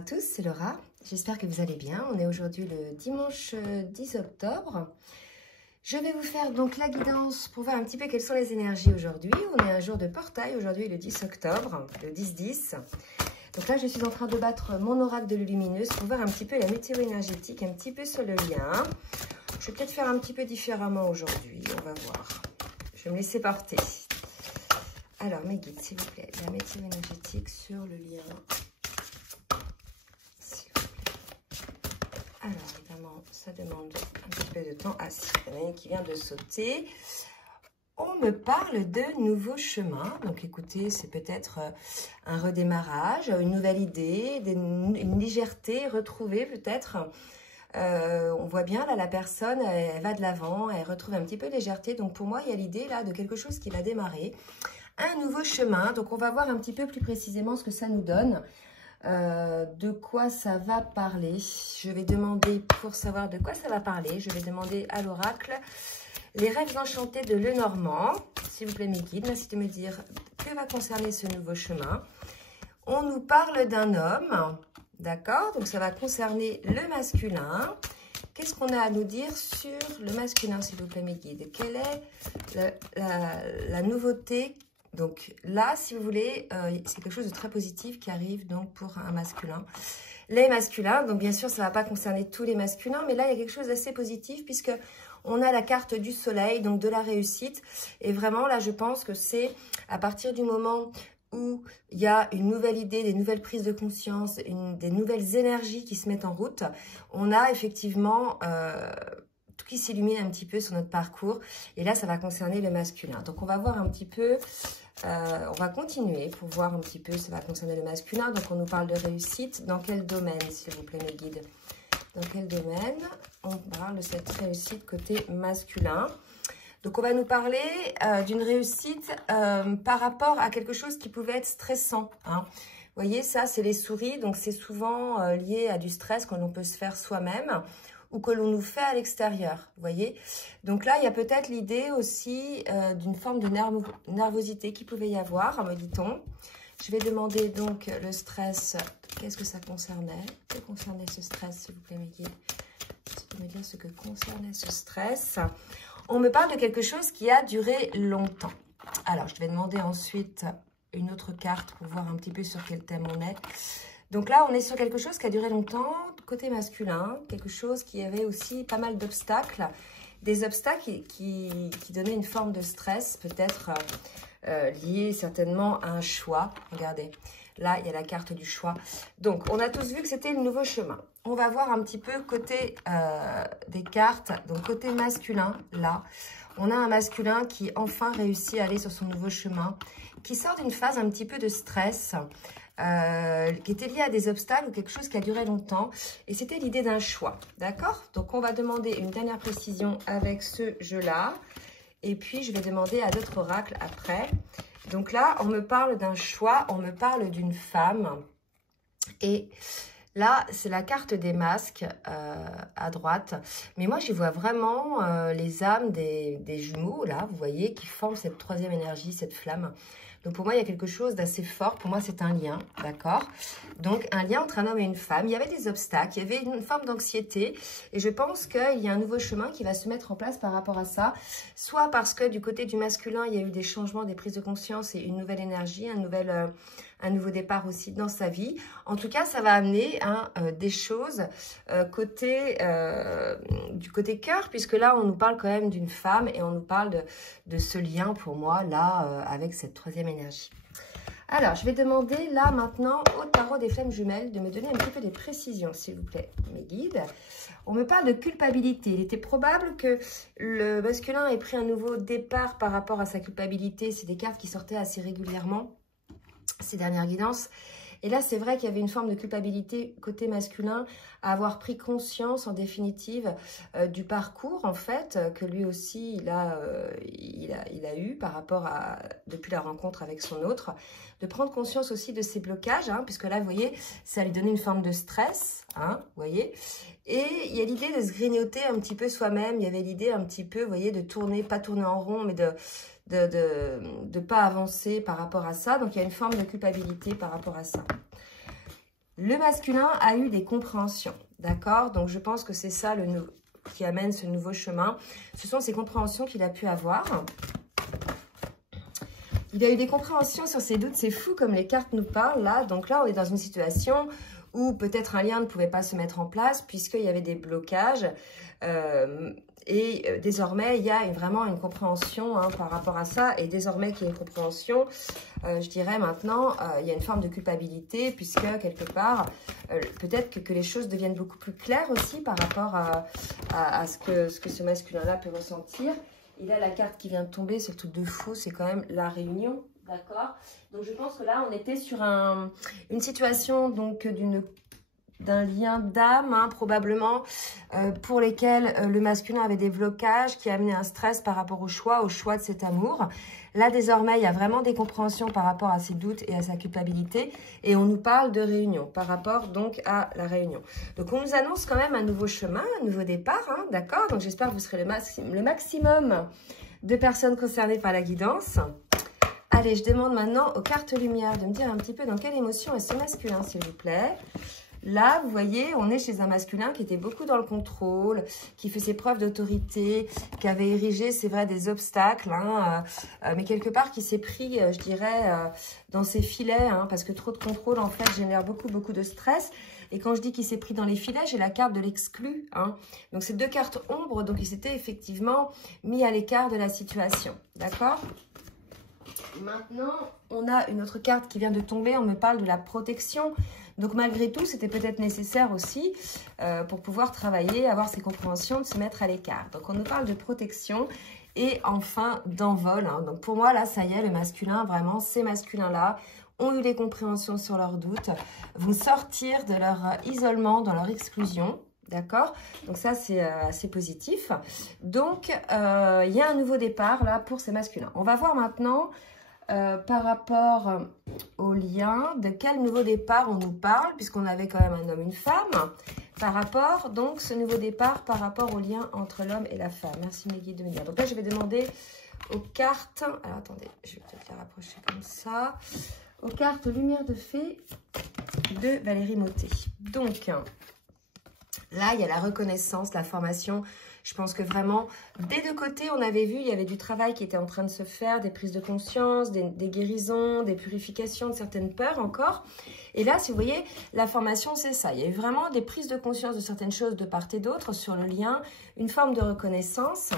à tous, c'est Laura. J'espère que vous allez bien. On est aujourd'hui le dimanche 10 octobre. Je vais vous faire donc la guidance pour voir un petit peu quelles sont les énergies aujourd'hui. On est un jour de portail, aujourd'hui le 10 octobre, le 10-10. Donc là, je suis en train de battre mon oracle de lumineuse pour voir un petit peu la météo énergétique, un petit peu sur le lien. Je vais peut-être faire un petit peu différemment aujourd'hui, on va voir. Je vais me laisser porter. Alors, mes guides, s'il vous plaît, la météo énergétique sur le lien. Alors, évidemment, ça demande un petit peu de temps. Ah, si, il y en a une qui vient de sauter. On me parle de nouveaux chemins. Donc, écoutez, c'est peut-être un redémarrage, une nouvelle idée, une légèreté retrouvée peut-être. On voit bien, là, la personne, elle va de l'avant, elle retrouve un petit peu de légèreté. Donc, pour moi, il y a l'idée, là, de quelque chose qui va démarrer. Un nouveau chemin. Donc, on va voir un petit peu plus précisément ce que ça nous donne. De quoi ça va parler. Je vais demander, pour savoir de quoi ça va parler, je vais demander à l'oracle les rêves enchantés de Lenormand. S'il vous plaît, mes guides, merci de me dire que va concerner ce nouveau chemin. On nous parle d'un homme, d'accord? Donc ça va concerner le masculin. Qu'est-ce qu'on a à nous dire sur le masculin, s'il vous plaît, mes guides? Quelle est la nouveauté? Donc là, si vous voulez, c'est quelque chose de très positif qui arrive donc pour un masculin. Les masculins, donc bien sûr, ça ne va pas concerner tous les masculins, mais là, il y a quelque chose d'assez positif puisque on a la carte du soleil, donc de la réussite. Et vraiment, là, je pense que c'est à partir du moment où il y a une nouvelle idée, des nouvelles prises de conscience, des nouvelles énergies qui se mettent en route, on a effectivement tout qui s'illumine un petit peu sur notre parcours. Et là, ça va concerner le masculin. Donc, on va voir un petit peu, on va continuer pour voir un petit peu, ça va concerner le masculin. Donc, on nous parle de réussite. Dans quel domaine, s'il vous plaît, mes guides? Dans quel domaine on parle de cette réussite côté masculin? Donc, on va nous parler d'une réussite par rapport à quelque chose qui pouvait être stressant. Hein. Vous voyez, ça, c'est les souris. Donc, c'est souvent lié à du stress que l'on peut se faire soi-même ou que l'on nous fait à l'extérieur. Vous voyez? Donc là, il y a peut-être l'idée aussi d'une forme de nervosité qui pouvait y avoir, me dit-on. Je vais demander donc le stress. Qu'est-ce que ça concernait? Que concernait ce stress, s'il vous plaît, mes guides? Vous pouvez me dire ce que concernait ce stress? On me parle de quelque chose qui a duré longtemps. Alors, je vais demander ensuite une autre carte pour voir un petit peu sur quel thème on est. Donc là, on est sur quelque chose qui a duré longtemps, côté masculin, quelque chose qui avait aussi pas mal d'obstacles, des obstacles qui donnaient une forme de stress, peut-être lié certainement à un choix. Regardez, là, il y a la carte du choix. Donc, on a tous vu que c'était le nouveau chemin. On va voir un petit peu côté des cartes, donc côté masculin, là. On a un masculin qui enfin réussit à aller sur son nouveau chemin, qui sort d'une phase un petit peu de stress, qui était lié à des obstacles ou quelque chose qui a duré longtemps. Et c'était l'idée d'un choix, d'accord? Donc, on va demander une dernière précision avec ce jeu-là. Et puis, je vais demander à d'autres oracles après. Donc là, on me parle d'un choix, on me parle d'une femme. Et là, c'est la carte des masques à droite. Mais moi, je vois vraiment les âmes des jumeaux, là, vous voyez, qui forment cette troisième énergie, cette flamme. Donc, pour moi, il y a quelque chose d'assez fort. Pour moi, c'est un lien, d'accord? Donc, un lien entre un homme et une femme. Il y avait des obstacles, il y avait une forme d'anxiété. Et je pense qu'il y a un nouveau chemin qui va se mettre en place par rapport à ça. Soit parce que du côté du masculin, il y a eu des changements, des prises de conscience et une nouvelle énergie, un nouveau départ aussi dans sa vie. En tout cas, ça va amener des choses du côté cœur, puisque là, on nous parle quand même d'une femme et on nous parle de ce lien, pour moi, là, avec cette troisième énergie. Alors, je vais demander là, maintenant, au tarot des flammes jumelles, de me donner un petit peu des précisions, s'il vous plaît, mes guides. On me parle de culpabilité. Il était probable que le masculin ait pris un nouveau départ par rapport à sa culpabilité. C'est des cartes qui sortaient assez régulièrement, ces dernières guidances. Et là, c'est vrai qu'il y avait une forme de culpabilité côté masculin à avoir pris conscience, en définitive, du parcours, en fait, que lui aussi, il a eu par rapport à, depuis la rencontre avec son autre, de prendre conscience aussi de ses blocages, hein, puisque là, vous voyez, ça lui donnait une forme de stress, hein, vous voyez. Et il y a l'idée de se grignoter un petit peu soi-même, il y avait l'idée un petit peu, vous voyez, de tourner, pas tourner en rond, mais de pas avancer par rapport à ça. Donc, il y a une forme de culpabilité par rapport à ça. Le masculin a eu des compréhensions, d'accord? Donc, je pense que c'est ça qui amène ce nouveau chemin. Ce sont ces compréhensions qu'il a pu avoir. Il a eu des compréhensions sur ses doutes. C'est fou comme les cartes nous parlent, là. Donc là, on est dans une situation où peut-être un lien ne pouvait pas se mettre en place puisqu'il y avait des blocages. Désormais, il y a vraiment une compréhension par rapport à ça. Et désormais qu'il y a une compréhension, je dirais maintenant, il y a une forme de culpabilité puisque quelque part, peut-être que les choses deviennent beaucoup plus claires aussi par rapport à ce que ce masculin-là peut ressentir. Et là, la carte qui vient de tomber, c'est le truc de fou, c'est quand même la réunion, d'accord? Donc, je pense que là, on était sur une situation donc d'un lien d'âme, probablement, pour lesquels le masculin avait des blocages qui amenaient un stress par rapport au choix de cet amour. Là, désormais, il y a vraiment des compréhensions par rapport à ses doutes et à sa culpabilité. Et on nous parle de réunion par rapport donc à la réunion. Donc, on nous annonce quand même un nouveau chemin, un nouveau départ, d'accord? Donc, j'espère que vous serez le maximum de personnes concernées par la guidance. Allez, je demande maintenant aux cartes lumière de me dire un petit peu dans quelle émotion est ce masculin, s'il vous plaît. Là, vous voyez, on est chez un masculin qui était beaucoup dans le contrôle, qui faisait preuve d'autorité, qui avait érigé, c'est vrai, des obstacles, mais quelque part qui s'est pris, je dirais, dans ses filets, parce que trop de contrôle, en fait, génère beaucoup de stress. Et quand je dis qu'il s'est pris dans les filets, j'ai la carte de l'exclu. Donc, c'est deux cartes ombres, donc il s'était effectivement mis à l'écart de la situation, d'accord ? Maintenant, on a une autre carte qui vient de tomber, on me parle de la protection. Donc, malgré tout, c'était peut-être nécessaire aussi pour pouvoir travailler, avoir ces compréhensions, de se mettre à l'écart. Donc, on nous parle de protection et enfin d'envol. Donc, pour moi, là, ça y est, le masculin, vraiment, ces masculins-là ont eu des compréhensions sur leurs doutes, vont sortir de leur isolement, dans leur exclusion. D'accord? Donc, ça, c'est assez positif. Donc, il y a un nouveau départ, là, pour ces masculins. On va voir maintenant... par rapport au lien, de quel nouveau départ on nous parle, puisqu'on avait quand même un homme et une femme, par rapport, donc, ce nouveau départ par rapport au lien entre l'homme et la femme. Merci mes guides de me dire. Donc là, je vais demander aux cartes, alors attendez, je vais peut-être les rapprocher comme ça, aux cartes Lumière de Fée de Valérie Mottet. Donc, là, il y a la reconnaissance, la formation. Je pense que vraiment, des deux côtés, on avait vu, il y avait du travail qui était en train de se faire, des prises de conscience, des guérisons, des purifications de certaines peurs encore. Et là, si vous voyez, la formation, c'est ça. Il y a eu vraiment des prises de conscience de certaines choses de part et d'autre sur le lien, une forme de reconnaissance.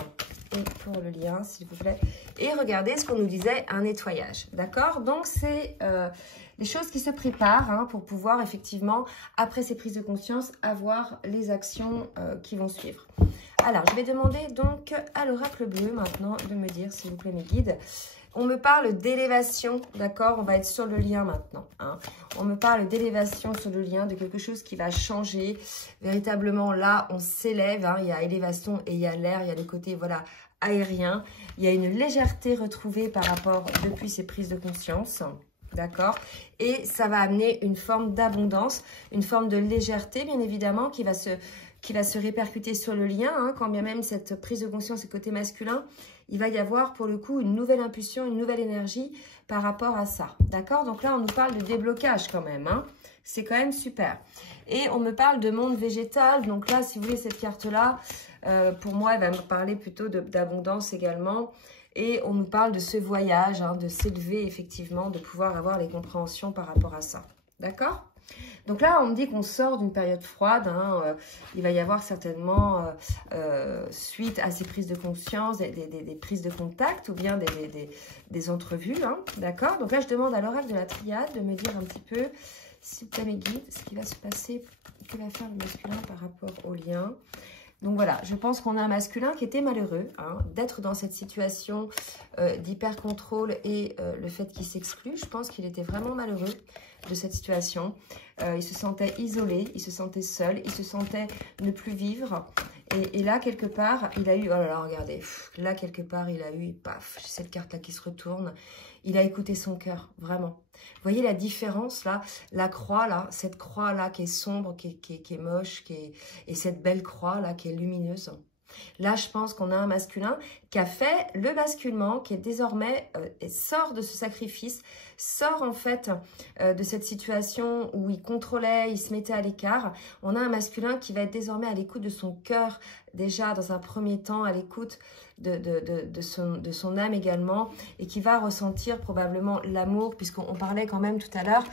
Et pour le lien, s'il vous plaît. Et regardez ce qu'on nous disait, un nettoyage. D'accord? Donc, c'est les choses qui se préparent pour pouvoir effectivement, après ces prises de conscience, avoir les actions qui vont suivre. Alors, je vais demander donc à l'oracle bleu maintenant de me dire, s'il vous plaît, mes guides. On me parle d'élévation, d'accord? On va être sur le lien maintenant. On me parle d'élévation sur le lien, de quelque chose qui va changer. Véritablement, là, on s'élève. Il y a élévation et il y a l'air. Il y a le côté, voilà, aérien. Il y a une légèreté retrouvée par rapport, depuis ces prises de conscience. D'accord? Et ça va amener une forme d'abondance, une forme de légèreté, bien évidemment, qui va se répercuter sur le lien, quand bien même cette prise de conscience est côté masculin, il va y avoir pour le coup une nouvelle impulsion, une nouvelle énergie par rapport à ça. D'accord? Donc là, on nous parle de déblocage quand même. C'est quand même super. Et on me parle de monde végétal. Donc là, si vous voulez, cette carte-là, pour moi, elle va me parler plutôt d'abondance également. Et on nous parle de ce voyage, de s'élever effectivement, de pouvoir avoir les compréhensions par rapport à ça. D'accord? Donc là, on me dit qu'on sort d'une période froide. Il va y avoir certainement, suite à ces prises de conscience, des prises de contact ou bien des entrevues. D'accord? Donc là, je demande à l'oracle de la triade de me dire un petit peu, s'il vous plaît, mes guides, ce qui va se passer, que va faire le masculin par rapport au lien. Donc voilà, je pense qu'on a un masculin qui était malheureux d'être dans cette situation d'hyper-contrôle et le fait qu'il s'exclut. Je pense qu'il était vraiment malheureux de cette situation. Il se sentait isolé, il se sentait seul, il se sentait ne plus vivre. Et là, quelque part, il a eu... Oh là là, regardez. Là, quelque part, il a eu... Paf, j'ai cette carte-là qui se retourne. Il a écouté son cœur, vraiment. Vous voyez la différence, là? La croix, là, cette croix-là qui est sombre, qui est moche, et cette belle croix, là, qui est lumineuse. Là, je pense qu'on a un masculin qui a fait le basculement, qui est désormais, sort de ce sacrifice, sort en fait de cette situation où il contrôlait, il se mettait à l'écart. On a un masculin qui va être désormais à l'écoute de son cœur, déjà dans un premier temps, à l'écoute de son âme également, et qui va ressentir probablement l'amour, puisqu'on parlait quand même tout à l'heure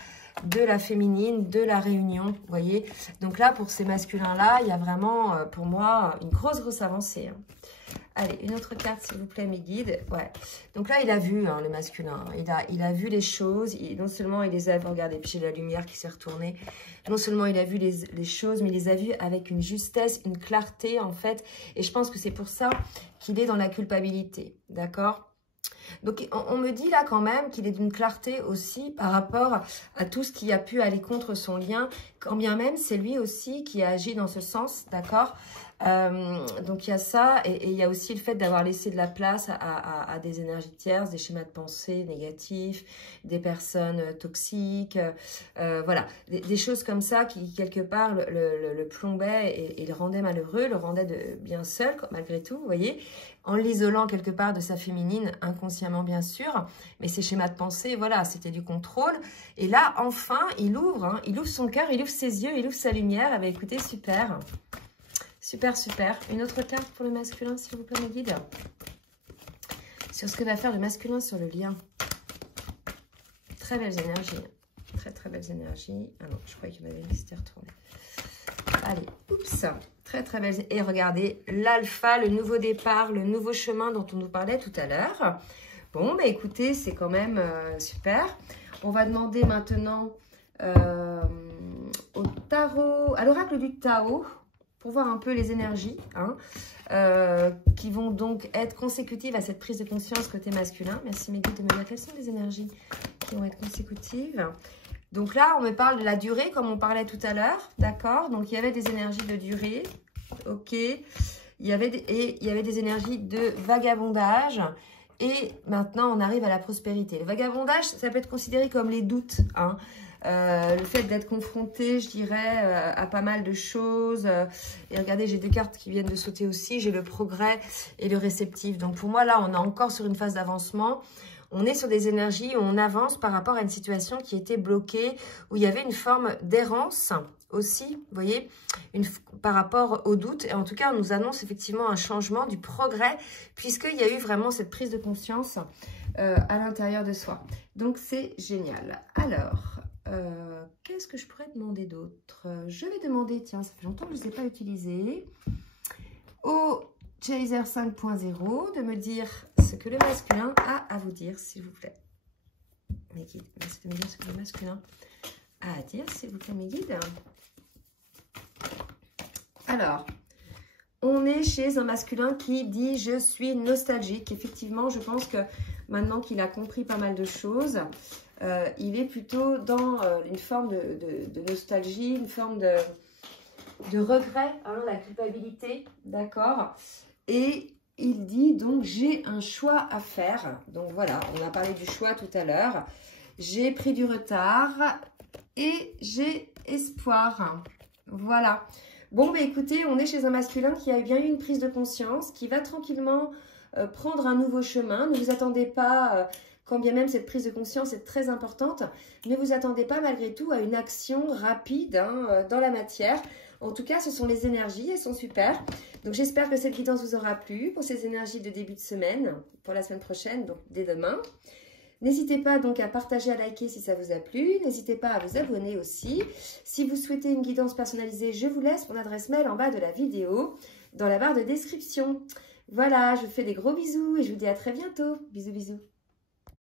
de la féminine, de la réunion, vous voyez. Donc là, pour ces masculins-là, il y a vraiment, pour moi, une grosse avancée. Hein. Allez, une autre carte, s'il vous plaît, mes guides. Ouais. Donc là, il a vu, hein, le masculin. Il a vu les choses. Non seulement il les a... Regardez, puis j'ai la lumière qui s'est retournée. Non seulement il a vu les choses, mais il les a vues avec une justesse, une clarté, en fait. Et je pense que c'est pour ça qu'il est dans la culpabilité. D'accord ? Donc, on me dit là quand même qu'il est d'une clarté aussi par rapport à tout ce qui a pu aller contre son lien, quand bien même c'est lui aussi qui a agi dans ce sens, d'accord? Donc, il y a ça et il y a aussi le fait d'avoir laissé de la place à des énergies tierces, des schémas de pensée négatifs, des personnes toxiques, voilà, des choses comme ça qui, quelque part, le plombaient et le rendaient malheureux, le rendaient bien seul, malgré tout, vous voyez, en l'isolant quelque part de sa féminine, inconsciemment bien sûr, mais ces schémas de pensée, voilà, c'était du contrôle. Et là, enfin, il ouvre, hein, il ouvre son cœur, il ouvre ses yeux, il ouvre sa lumière. Eh bien, écoutez, super. Super, super. Une autre carte pour le masculin, s'il vous plaît, mes guides. Sur ce que va faire le masculin sur le lien. Très belles énergies. Très belles énergies. Ah non, je croyais qu'il y en avait une qui s'était retournée. Allez, oups. Très belles. Et regardez, l'alpha, le nouveau départ, le nouveau chemin dont on nous parlait tout à l'heure. Bon, bah écoutez, c'est quand même super. On va demander maintenant au tarot, à l'oracle du Tao, pour voir un peu les énergies, hein, qui vont donc être consécutives à cette prise de conscience côté masculin. Merci mes guides de me dire quelles sont les énergies qui vont être consécutives. Donc là, on me parle de la durée, comme on parlait tout à l'heure, d'accord? Donc il y avait des énergies de durée, ok. Il y avait des énergies de vagabondage. Et maintenant, on arrive à la prospérité. Le vagabondage, ça peut être considéré comme les doutes, hein. Le fait d'être confronté, je dirais, à pas mal de choses. Et regardez, j'ai deux cartes qui viennent de sauter aussi. J'ai le progrès et le réceptif. Donc pour moi, là, on est encore sur une phase d'avancement. On est sur des énergies où on avance par rapport à une situation qui était bloquée, où il y avait une forme d'errance aussi, vous voyez, par rapport au doute. Et en tout cas, on nous annonce effectivement un changement, du progrès, puisqu'il y a eu vraiment cette prise de conscience à l'intérieur de soi. Donc, c'est génial. Alors, qu'est-ce que je pourrais demander d'autre? Je vais demander, tiens, ça fait longtemps que je ne les ai pas utilisés, au Chaser 5.0 de me dire ce que le masculin a à vous dire, s'il vous plaît. Mes guides, merci de me dire ce que le masculin a à dire, s'il vous plaît, mes guides. Alors, on est chez un masculin qui dit « je suis nostalgique ». Effectivement, je pense que maintenant qu'il a compris pas mal de choses, il est plutôt dans une forme de nostalgie, une forme de regret, hein, la culpabilité, d'accord? Et il dit donc « j'ai un choix à faire ». Donc voilà, on a parlé du choix tout à l'heure. J'ai pris du retard et j'ai espoir. Voilà. Bon, bah écoutez, on est chez un masculin qui a bien eu une prise de conscience, qui va tranquillement prendre un nouveau chemin. Ne vous attendez pas, quand bien même cette prise de conscience est très importante, ne vous attendez pas malgré tout à une action rapide, hein, dans la matière. En tout cas, ce sont les énergies, elles sont super. Donc, j'espère que cette guidance vous aura plu pour ces énergies de début de semaine, pour la semaine prochaine, donc dès demain. N'hésitez pas donc à partager, à liker si ça vous a plu. N'hésitez pas à vous abonner aussi. Si vous souhaitez une guidance personnalisée, je vous laisse mon adresse mail en bas de la vidéo, dans la barre de description. Voilà, je vous fais des gros bisous et je vous dis à très bientôt. Bisous, bisous.